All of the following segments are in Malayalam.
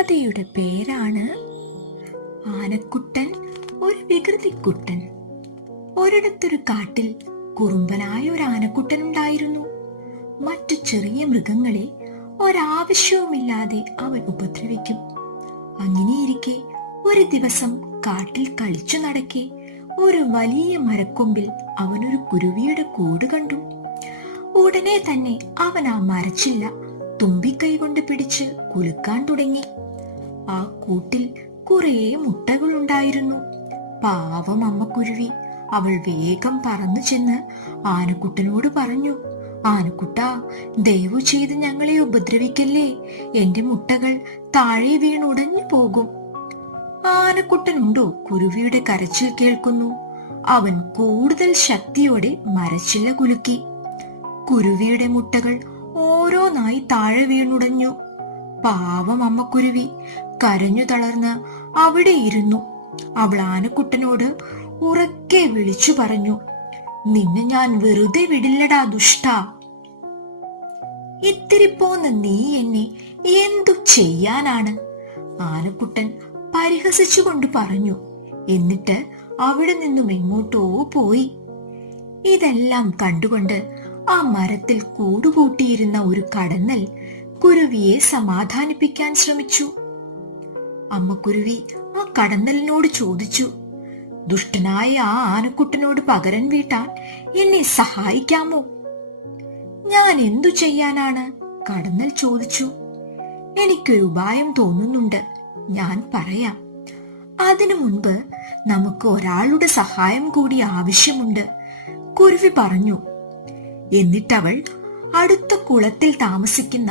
കഥയുടെ പേരാണ് ആനക്കുട്ടൻ ഒരു വികൃതിക്കുട്ടൻ. ഒരിടത്തൊരു കാട്ടിൽ കുറുമ്പനായ ഒരു ആനക്കുട്ടൻ ഉണ്ടായിരുന്നു. മറ്റു ചെറിയ മൃഗങ്ങളെ ഒരാവശ്യവുമില്ലാതെ അവൻ ഉപദ്രവിക്കും. അങ്ങനെയിരിക്കെ ഒരു ദിവസം കാട്ടിൽ കളിച്ചു നടക്കെ ഒരു വലിയ മരക്കൊമ്പിൽ അവനൊരു കുരുവിയുടെ കൂട് കണ്ടു. ഉടനെ തന്നെ അവൻ ആ മരച്ചില്ല തുമ്പിക്കൈ കൊണ്ട് പിടിച്ച് കുലുക്കാൻ തുടങ്ങി. ആ കൂട്ടിൽ കുറേ മുട്ടകൾ ഉണ്ടായിരുന്നു. പാവം അമ്മക്കുരുവി. അവൾ വേഗം പറന്നു ചെന്ന് ആനക്കുട്ടനോട് പറഞ്ഞു, ആനക്കുട്ടാ, ദയവു ചെയ്ത് ഞങ്ങളെ ഉപദ്രവിക്കല്ലേ, എന്റെ മുട്ടകൾ താഴെ വീണുടഞ്ഞു പോകും. ആനക്കുട്ടനുണ്ടോ കുരുവിയുടെ കരച്ചിൽ കേൾക്കുന്നു. അവൻ കൂടുതൽ ശക്തിയോടെ മരച്ചില്ല കുലുക്കി. കുരുവിയുടെ മുട്ടകൾ ഓരോന്നായി താഴെ വീണുടഞ്ഞു. പാവം അമ്മക്കുരുവി കരഞ്ഞു തളർന്ന് അവിടെ ഇരുന്നു. അവൾ ആനക്കുട്ടനോട് ഉറക്കെ വിളിച്ചു പറഞ്ഞു, നിന്നെ ഞാൻ വെറുതെ വിടില്ലടാ ദുഷ്ടാ. ഇത്തിരി പോന്ന നീ എന്നെ എന്തു ചെയ്യാനാണ്? ആനക്കുട്ടൻ പരിഹസിച്ചുകൊണ്ട് പറഞ്ഞു. എന്നിട്ട് അവിടെ നിന്നും എങ്ങോട്ടോ പോയി. ഇതെല്ലാം കണ്ടുകൊണ്ട് ആ മരത്തിൽ കൂടുകൂട്ടിയിരുന്ന ഒരു കടന്നൽ കുരുവിയെ സമാധാനിപ്പിക്കാൻ ശ്രമിച്ചു. അമ്മക്കുരുവി ആ കടന്നലിനോട് ചോദിച്ചു, ദുഷ്ടനായ ആ ആനക്കുട്ടനോട് പകരം വീട്ടാൻ എന്നെ സഹായിക്കാമോ? ഞാൻ എന്തു ചെയ്യാനാണ്? കടന്നൽ ചോദിച്ചു. എനിക്കൊരു ഉപായം തോന്നുന്നുണ്ട്, ഞാൻ പറയാം. അതിനു മുൻപ് നമുക്ക് ഒരാളുടെ സഹായം കൂടി ആവശ്യമുണ്ട്, കുരുവി പറഞ്ഞു. എന്നിട്ടവൾ അടുത്ത കുളത്തിൽ താമസിക്കുന്ന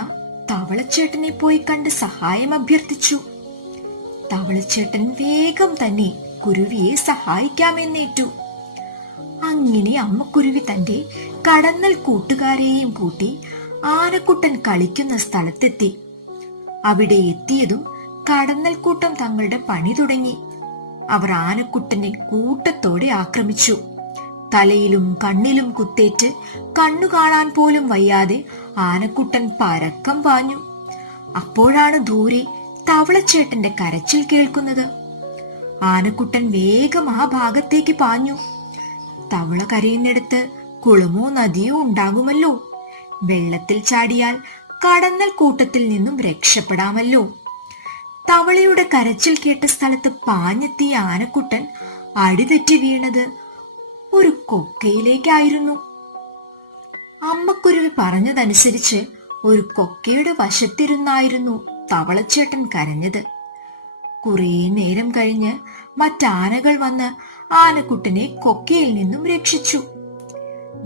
തവളച്ചേട്ടനെ പോയി കണ്ട് സഹായം അഭ്യർത്ഥിച്ചു. തവളച്ചേട്ടൻ വേഗം തന്നെ കുരുവിയെ സഹായിക്കാമെന്നേറ്റു. അങ്ങനെ അമ്മക്കുരുവി തന്റെ കടന്നൽ കൂട്ടുകാരെയും കൂട്ടി ആനക്കുട്ടൻ കളിക്കുന്ന സ്ഥലത്തെത്തി. അവിടെ എത്തിയതും കടന്നൽ കൂട്ടം തങ്ങളുടെ പണി തുടങ്ങി. അവർ ആനക്കുട്ടനെ കൂട്ടത്തോടെ ആക്രമിച്ചു. തലയിലും കണ്ണിലും കുത്തേറ്റ് കണ്ണു കാണാൻ പോലും വയ്യാതെ ആനക്കുട്ടൻ പരക്കം പാഞ്ഞു. അപ്പോഴാണ് ദൂരെ തവളച്ചേട്ടന്റെ കരച്ചിൽ കേൾക്കുന്നത്. ആനക്കുട്ടൻ വേഗം ആ ഭാഗത്തേക്ക് പാഞ്ഞു. തവള കരയുന്നിടത്ത് കുളമോ നദിയോ ഉണ്ടാകുമല്ലോ. വെള്ളത്തിൽ ചാടിയാൽ കടന്നൽ കൂട്ടത്തിൽ നിന്നും രക്ഷപ്പെടാമല്ലോ. തവളയുടെ കരച്ചിൽ കേട്ട സ്ഥലത്ത് പാഞ്ഞെത്തിയ ആനക്കുട്ടൻ അടിതെറ്റി വീണത് ഒരു കൊക്കയിലേക്കായിരുന്നു. അമ്മക്കുരുവി പറഞ്ഞതനുസരിച്ച് ഒരു കൊക്കയുടെ വശത്തിരുന്നായിരുന്നു തവളച്ചേട്ടൻ കരഞ്ഞത്. കുറേ നേരം കഴിഞ്ഞ് മറ്റാനകൾ വന്ന് ആനക്കുട്ടനെ കൊക്കയിൽ നിന്നും രക്ഷിച്ചു.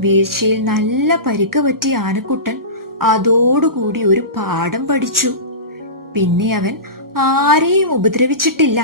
വീഴ്ചയിൽ നല്ല പരിക്ക് പറ്റിയ ആനക്കുട്ടൻ അതോടുകൂടി ഒരു പാഠം പഠിച്ചു. പിന്നെ അവൻ ആരെയും ഉപദ്രവിച്ചിട്ടില്ല.